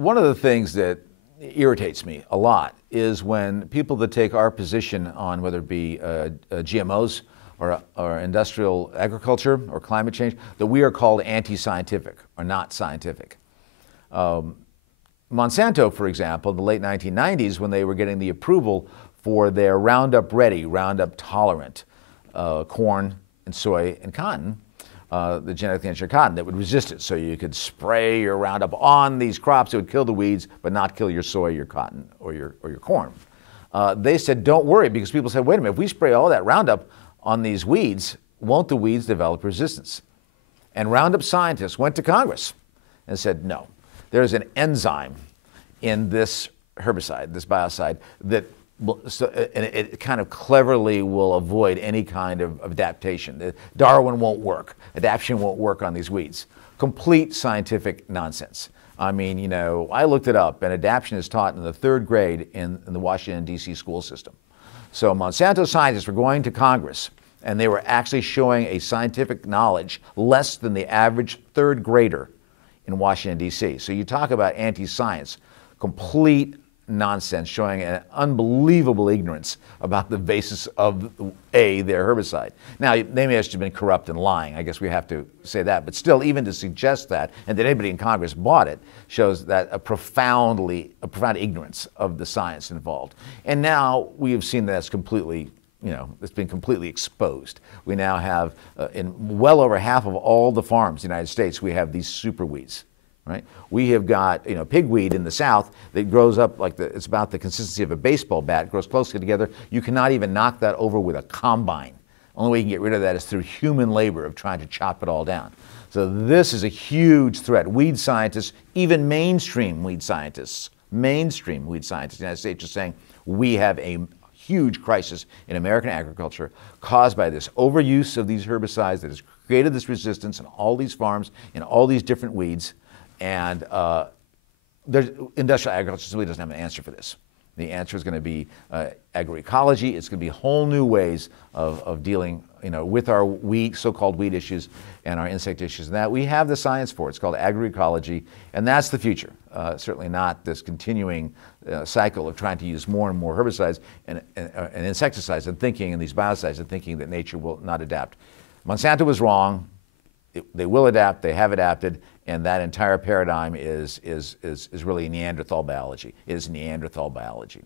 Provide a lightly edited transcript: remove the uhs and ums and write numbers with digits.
one of the things that irritates me a lot is when people that take our position on whether it be GMOs or industrial agriculture or climate change, that we are called anti-scientific or not scientific. Monsanto, for example, in the late 1990s, when they were getting the approval for their Roundup Ready, Roundup tolerant corn and soy and cotton, the genetically engineered cotton that would resist it. So you could spray your Roundup on these crops. It would kill the weeds, but not kill your soy, your cotton, or your corn. They said, don't worry, because people said, wait a minute, if we spray all that Roundup on these weeds, won't the weeds develop resistance? And Roundup scientists went to Congress and said, no, there's an enzyme in this herbicide, this biocide, that and it kind of cleverly will avoid any kind of adaptation. Darwin won't work. Adaptation won't work on these weeds. Complete scientific nonsense. I mean, you know, I looked it up, and adaptation is taught in the 3rd grade in the Washington, D.C. school system. So Monsanto scientists were going to Congress, and they were actually showing a scientific knowledge less than the average 3rd grader in Washington, D.C. So you talk about anti-science, complete nonsense, showing an unbelievable ignorance about the basis of their herbicide. Now, they may have just been corrupt and lying. I guess we have to say that. But still, even to suggest that, and that anybody in Congress bought it, shows that a profound ignorance of the science involved. And now we have seen that it's completely, you know, it's been completely exposed. We now have, in well over half of all the farms in the United States, we have these super weeds. Right? We have got, you know, pigweed in the South that grows up like it's about the consistency of a baseball bat, grows closely together. You cannot even knock that over with a combine. Only way you can get rid of that is through human labor of trying to chop it all down. So this is a huge threat. Weed scientists, even mainstream weed scientists in the United States are saying we have a huge crisis in American agriculture caused by this overuse of these herbicides that has created this resistance in all these farms, in all these different weeds. And industrial agriculture simply doesn't have an answer for this. The answer is going to be agroecology. It's going to be whole new ways of dealing, you know, with our so-called weed issues and our insect issues. And that we have the science for. It's called agroecology, and that's the future. Certainly not this continuing cycle of trying to use more and more herbicides and insecticides and these biocides and thinking that nature will not adapt. Monsanto was wrong. They will adapt. They have adapted. And that entire paradigm is really Neanderthal biology. It is Neanderthal biology.